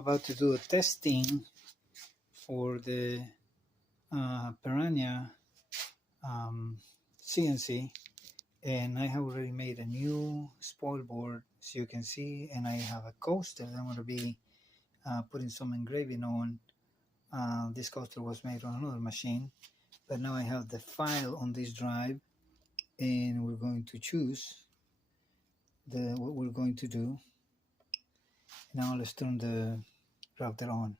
about to do a testing for the Piranha CNC, and I have already made a new spoil board, as you can see, and I have a coaster that I'm going to be putting some engraving on. This coaster was made on another machine, but now I have the file on this drive, and we're going to choose what we're going to do. Now let's turn the router on.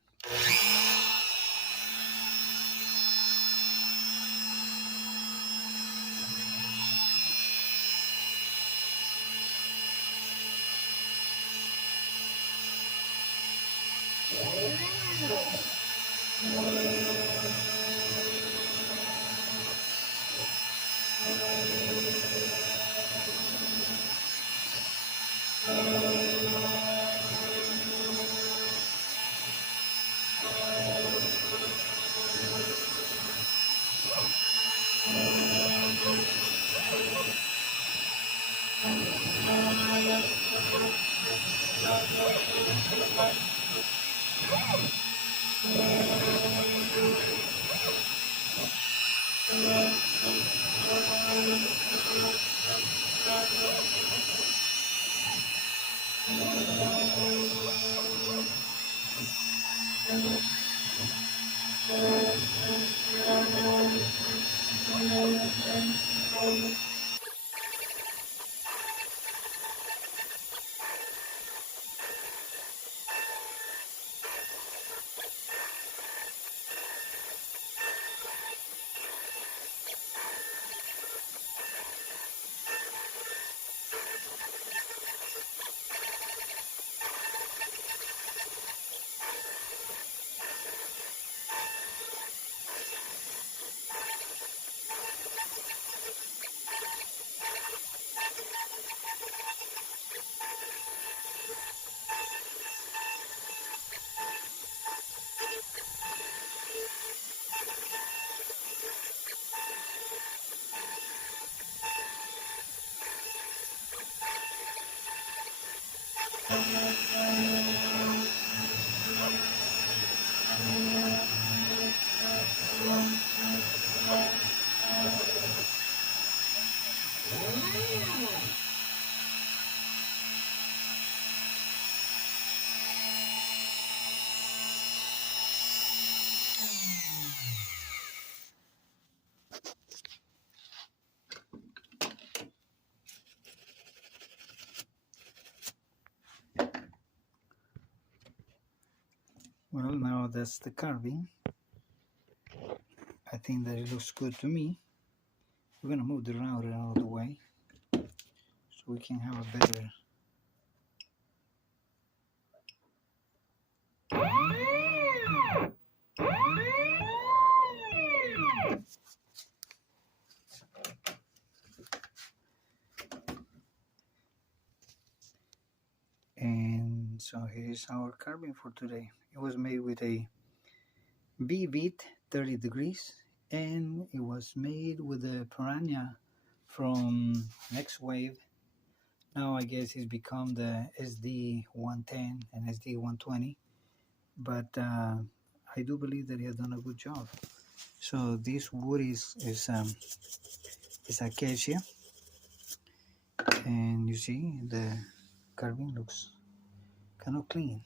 Well, now that's the carving. I think that it looks good to me. We're going to move the router out of the way so we can have a better and so here is our carving for today. It was made with a B-Vit 30 degrees, and it was made with a Piranha from Next Wave. Now I guess it's become the SD110 and SD120, but I do believe that he has done a good job. So this wood is acacia, and you see the carving looks kind of clean.